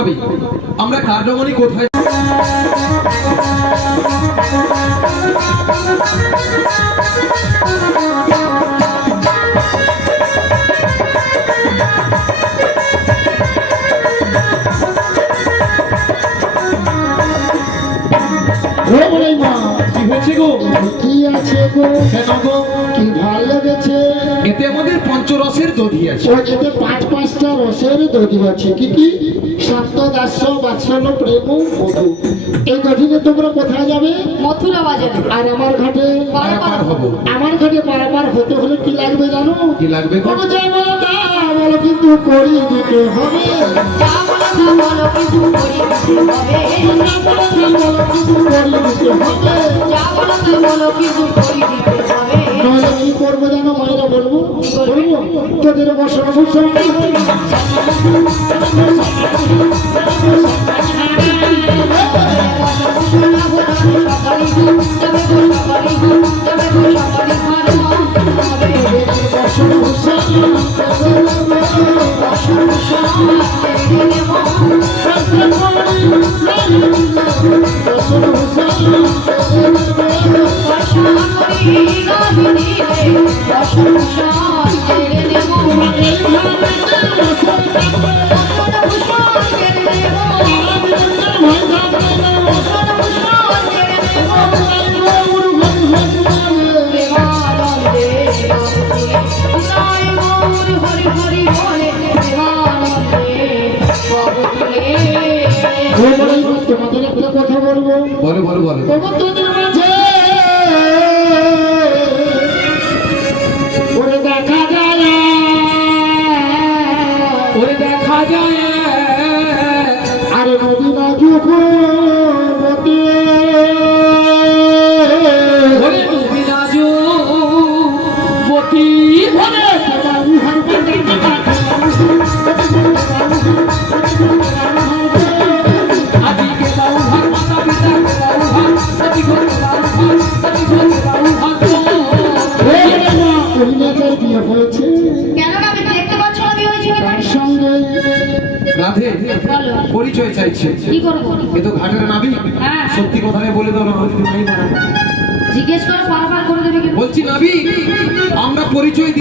নাবি আমরা কার্যমণি কোথায় এতে আমাদের পঞ্চরসের দধি আছে। এতে পাঁচটা রসের দধি আছে। কি কি? সত্য, দাস্য, বাৎসল্য, প্রেম, মধু। এই দধিতে তোমরা কোথায় যাবে? মথুরা বাজারে। আর আমার ঘাটে পারাপার হবো। আমার ঘাটে পারাপার হতে হলে কি লাগবে জানো? কি লাগবে? বলো যা বলো তা বলো, কিন্তু করি দিতে হবে। যা বলো তা বলো, কিন্তু করি দিতে হবে। যা বলো তা বলো, কিন্তু করি দিতে হবে। যা বলো তা বলো, কিন্তু করি দিতে হবে। নইলে কি করবো জানো? মায়েরা বলবো তোদের বসন ভূষণ তোমাদের একটা কথা বলবো। বলো বলো বলো। তোদের মাঝে ওরে দেখা যায়, ওরে দেখা যায় আরে নদী না যুগবতী, ওরে নবী রাজবতী ওরে বাবু হার আদিকে বাউ ভাগ মাতা পিতা কে বাউ ভাগ সতি ঘর বাউ ভাগ সতি ঘর বাউ ভাগ কহিনাথের বিয়ে হয়েছে। কেন না? আমি দেখতে পাচ্ছ না বিয়ে হয়েছে কিনা? তার সঙ্গে রাধে বলো। পরিচয় চাইছে। কি করবো? এ তো ঘাটের নাবি। হ্যাঁ। সত্যি কথাই বলে দাও না, হয়তো নাই বানাবো। জিজ্ঞেস করে পারাপার করে দেবে কি? বলছি নাবি আমরা পরিচয়